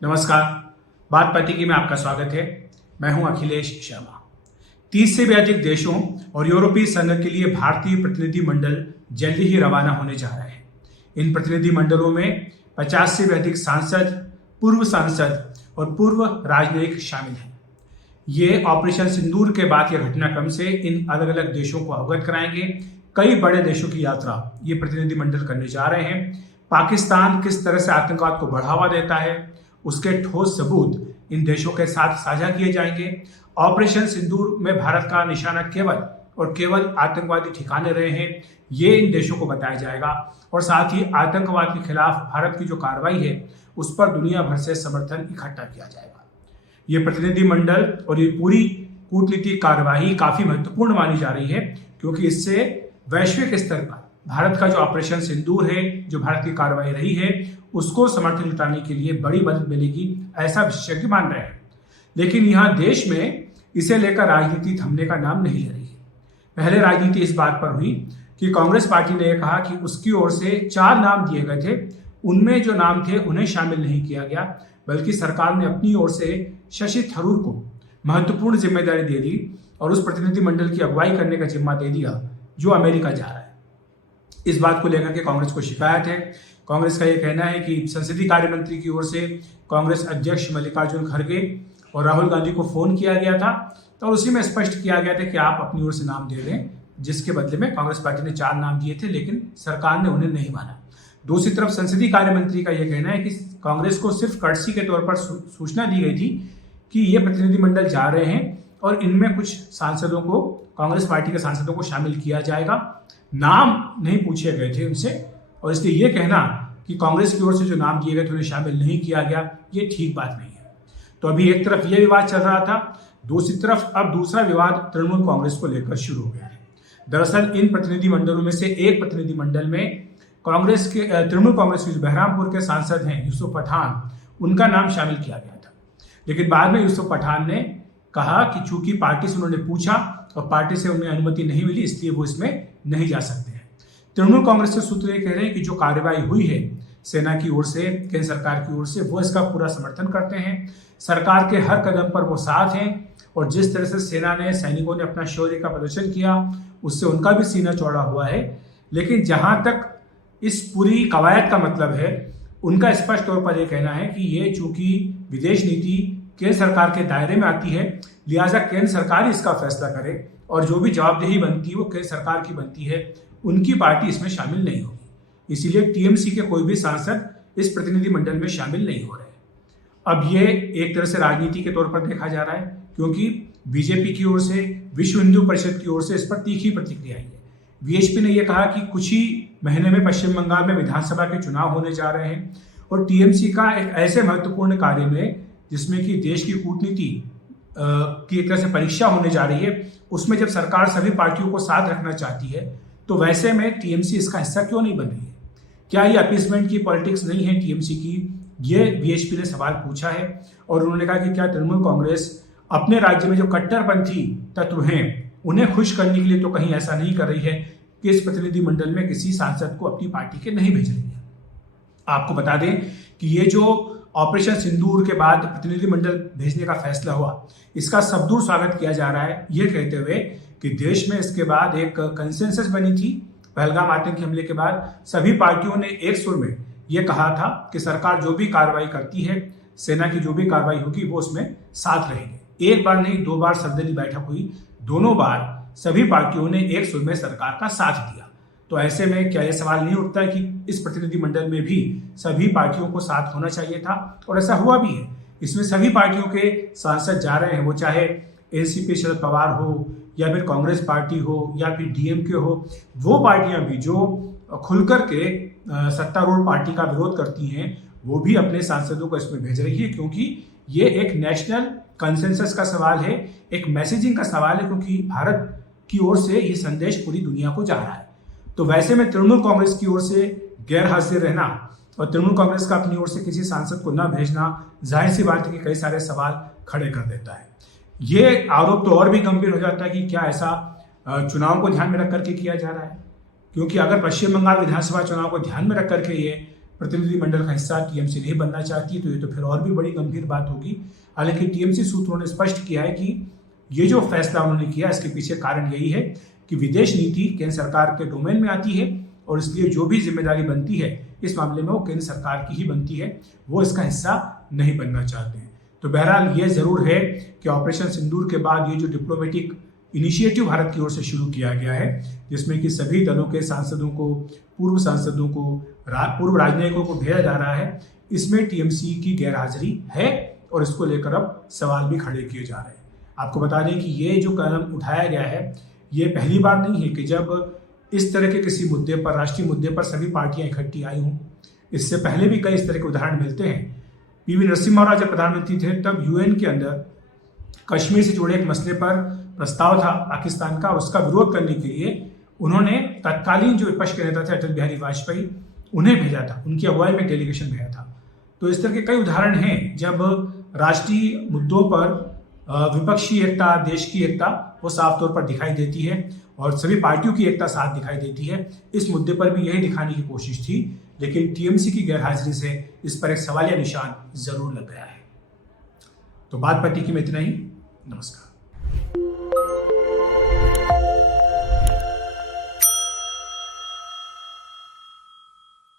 नमस्कार। बात पतिकी में आपका स्वागत है। मैं हूं अखिलेश शर्मा। 30 से भी अधिक देशों और यूरोपीय संघ के लिए भारतीय प्रतिनिधि मंडल जल्दी ही रवाना होने जा रहे हैं। इन प्रतिनिधि मंडलों में 50 से भी अधिक सांसद, पूर्व सांसद और पूर्व राजनयिक शामिल हैं। ये ऑपरेशन सिंदूर के बाद के घटनाक्रम से इन अलग अलग देशों को अवगत कराएंगे। कई बड़े देशों की यात्रा ये प्रतिनिधि मंडल करने जा रहे हैं। पाकिस्तान किस तरह से आतंकवाद को बढ़ावा देता है, उसके ठोस सबूत इन देशों के साथ साझा किए जाएंगे। ऑपरेशन सिंदूर में भारत का निशाना केवल और केवल आतंकवादी ठिकाने रहे हैं, ये इन देशों को बताया जाएगा। और साथ ही आतंकवाद के खिलाफ भारत की जो कार्रवाई है उस पर दुनिया भर से समर्थन इकट्ठा किया जाएगा। ये प्रतिनिधि मंडल और ये पूरी कूटनीतिक कार्यवाही काफी महत्वपूर्ण मानी जा रही है, क्योंकि इससे वैश्विक स्तर पर भारत का जो ऑपरेशन सिंदूर है, जो भारत की कार्रवाई रही है, उसको समर्थन जुटाने के लिए बड़ी मदद मिलेगी, ऐसा विशेषज्ञ मान रहे हैं। लेकिन यहाँ देश में इसे लेकर राजनीति थमने का नाम नहीं ले रही है। पहले राजनीति इस बात पर हुई कि कांग्रेस पार्टी ने यह कहा कि उसकी ओर से 4 नाम दिए गए थे, उनमें जो नाम थे उन्हें शामिल नहीं किया गया, बल्कि सरकार ने अपनी ओर से शशि थरूर को महत्वपूर्ण जिम्मेदारी दे दी और उस प्रतिनिधि मंडल की अगुवाई करने का जिम्मा दे दिया जो अमेरिका जा रहा है। इस बात को लेकर के कांग्रेस को शिकायत है। कांग्रेस का यह कहना है कि संसदीय कार्य मंत्री की ओर से कांग्रेस अध्यक्ष मल्लिकार्जुन खड़गे और राहुल गांधी को फोन किया गया था, तो उसी में स्पष्ट किया गया था कि आप अपनी ओर से नाम दे दें, जिसके बदले में कांग्रेस पार्टी ने 4 नाम दिए थे, लेकिन सरकार ने उन्हें नहीं माना। दूसरी तरफ संसदीय कार्य मंत्री का यह कहना है कि कांग्रेस को सिर्फ कर्टसी के तौर पर सूचना दी गई थी कि ये प्रतिनिधि मंडल जा रहे हैं और इनमें कुछ सांसदों को, कांग्रेस पार्टी के सांसदों को शामिल किया जाएगा। नाम नहीं पूछे गए थे उनसे, और इसलिए यह कहना कि कांग्रेस की ओर से जो नाम दिए गए थे उन्हें शामिल नहीं किया गया, ये ठीक बात नहीं है। तो अभी एक तरफ यह विवाद चल रहा था, दूसरी तरफ अब दूसरा विवाद तृणमूल कांग्रेस को लेकर शुरू हो गया है। दरअसल इन प्रतिनिधि मंडलों में से एक प्रतिनिधि मंडल में कांग्रेस के तृणमूल कांग्रेस के जो बहरामपुर के सांसद हैं यूसुफ पठान, उनका नाम शामिल किया गया था। लेकिन बाद में यूसुफ पठान ने कहा कि चूंकि पार्टी से उन्होंने पूछा और पार्टी से उन्हें अनुमति नहीं मिली, इसलिए वो इसमें नहीं जा सकते हैं। तृणमूल कांग्रेस के सूत्र ये कह रहे हैं कि जो कार्रवाई हुई है सेना की ओर से, केंद्र सरकार की ओर से, वो इसका पूरा समर्थन करते हैं। सरकार के हर कदम पर वो साथ हैं और जिस तरह से सेना ने, सैनिकों ने अपना शौर्य का प्रदर्शन किया, उससे उनका भी सीना चौड़ा हुआ है। लेकिन जहां तक इस पूरी कवायद का मतलब है, उनका स्पष्ट तौर पर यह कहना है कि ये चूंकि विदेश नीति केंद्र सरकार के दायरे में आती है, लिहाजा केंद्र सरकार ही इसका फैसला करे और जो भी जवाबदेही बनती है वो केंद्र सरकार की बनती है, उनकी पार्टी इसमें शामिल नहीं होगी। इसीलिए टीएमसी के कोई भी सांसद इस प्रतिनिधि मंडल में शामिल नहीं हो रहे। अब ये एक तरह से राजनीति के तौर पर देखा जा रहा है, क्योंकि बीजेपी की ओर से, विश्व हिंदू परिषद की ओर से इस पर तीखी प्रतिक्रिया आई है। वीएचपी ने यह कहा कि कुछ ही महीने में पश्चिम बंगाल में विधानसभा के चुनाव होने जा रहे हैं और टीएमसी का एक ऐसे महत्वपूर्ण कार्य में, जिसमें कि देश की कूटनीति की एक तरह से परीक्षा होने जा रही है, उसमें जब सरकार सभी पार्टियों को साथ रखना चाहती है, तो वैसे में टीएमसी इसका हिस्सा क्यों नहीं बन रही है? क्या ये अपीसमेंट की पॉलिटिक्स नहीं है टीएमसी की? ये वीएचपी ने सवाल पूछा है और उन्होंने कहा कि क्या तृणमूल कांग्रेस अपने राज्य में जो कट्टरपंथी तत्व हैं उन्हें खुश करने के लिए तो कहीं ऐसा नहीं कर रही है कि इस प्रतिनिधि मंडल में किसी सांसद को अपनी पार्टी के नहीं भेज रही है? आपको बता दें कि ये जो ऑपरेशन सिंदूर के बाद प्रतिनिधि मंडल भेजने का फैसला हुआ, इसका सबदूर स्वागत किया जा रहा है, ये कहते हुए कि देश में इसके बाद एक कंसेंसस बनी थी। पहलगाम आतंकी हमले के बाद सभी पार्टियों ने एक सुर में यह कहा था कि सरकार जो भी कार्रवाई करती है, सेना की जो भी कार्रवाई होगी, वो उसमें साथ रहेंगे। एक बार नहीं, 2 बार सर्वदलीय बैठक हुई, दोनों बार सभी पार्टियों ने एक सुर में सरकार का साथ दिया। तो ऐसे में क्या यह सवाल नहीं उठता है कि इस प्रतिनिधि मंडल में भी सभी पार्टियों को साथ होना चाहिए था? और ऐसा हुआ भी है। इसमें सभी पार्टियों के सांसद जा रहे हैं, वो चाहे एनसीपी शरद पवार हो या फिर कांग्रेस पार्टी हो या फिर डीएमके हो। वो पार्टियां भी जो खुलकर के सत्तारूढ़ पार्टी का विरोध करती हैं, वो भी अपने सांसदों को इसमें भेज रही है, क्योंकि ये एक नेशनल कंसेंसस का सवाल है, एक मैसेजिंग का सवाल है, क्योंकि भारत की ओर से ये संदेश पूरी दुनिया को जा रहा है। तो वैसे में तृणमूल कांग्रेस की ओर से गैर हाजिर रहना और तृणमूल कांग्रेस का अपनी ओर से किसी सांसद को न भेजना, जाहिर सी बात है कि कई सारे सवाल खड़े कर देता है। ये आरोप तो और भी गंभीर हो जाता है कि क्या ऐसा चुनाव को ध्यान में रख करके किया जा रहा है, क्योंकि अगर पश्चिम बंगाल विधानसभा चुनाव को ध्यान में रख करके ये प्रतिनिधिमंडल का हिस्सा टीएमसी नहीं बनना चाहती, तो ये तो फिर और भी बड़ी गंभीर बात होगी। हालांकि टीएमसी सूत्रों ने स्पष्ट किया है कि ये जो फैसला उन्होंने किया, इसके पीछे कारण यही है कि विदेश नीति केंद्र सरकार के डोमेन में आती है और इसलिए जो भी जिम्मेदारी बनती है इस मामले में वो केंद्र सरकार की ही बनती है, वो इसका हिस्सा नहीं बनना चाहते हैं। तो बहरहाल ये जरूर है कि ऑपरेशन सिंदूर के बाद ये जो डिप्लोमेटिक इनिशिएटिव भारत की ओर से शुरू किया गया है, जिसमें कि सभी दलों के सांसदों को, पूर्व सांसदों को, पूर्व राजनयिकों को भेजा जा रहा है, इसमें टीएमसी की गैरहाजिरी है और इसको लेकर अब सवाल भी खड़े किए जा रहे हैं। आपको बता दें कि ये जो कदम उठाया गया है, ये पहली बार नहीं है कि जब इस तरह के किसी मुद्दे पर, राष्ट्रीय मुद्दे पर सभी पार्टियां इकट्ठी आई हों। इससे पहले भी कई इस तरह के उदाहरण मिलते हैं। पीवी नरसिम्हा राव जब प्रधानमंत्री थे तब यूएन के अंदर कश्मीर से जुड़े एक मसले पर प्रस्ताव था पाकिस्तान का, उसका विरोध करने के लिए उन्होंने तत्कालीन जो विपक्ष के नेता थे अटल बिहारी वाजपेयी, उन्हें भेजा था, उनकी अगुवाई में डेलीगेशन भेजा था। तो इस तरह के कई उदाहरण हैं जब राष्ट्रीय मुद्दों पर विपक्षी एकता, देश की एकता वो साफ तौर पर दिखाई देती है और सभी पार्टियों की एकता साथ दिखाई देती है। इस मुद्दे पर भी यही दिखाने की कोशिश थी, लेकिन टीएमसी की गैरहाजिरी से इस पर एक सवालिया निशान जरूर लग गया है। तो बात पट्टी की में इतना ही। नमस्कार।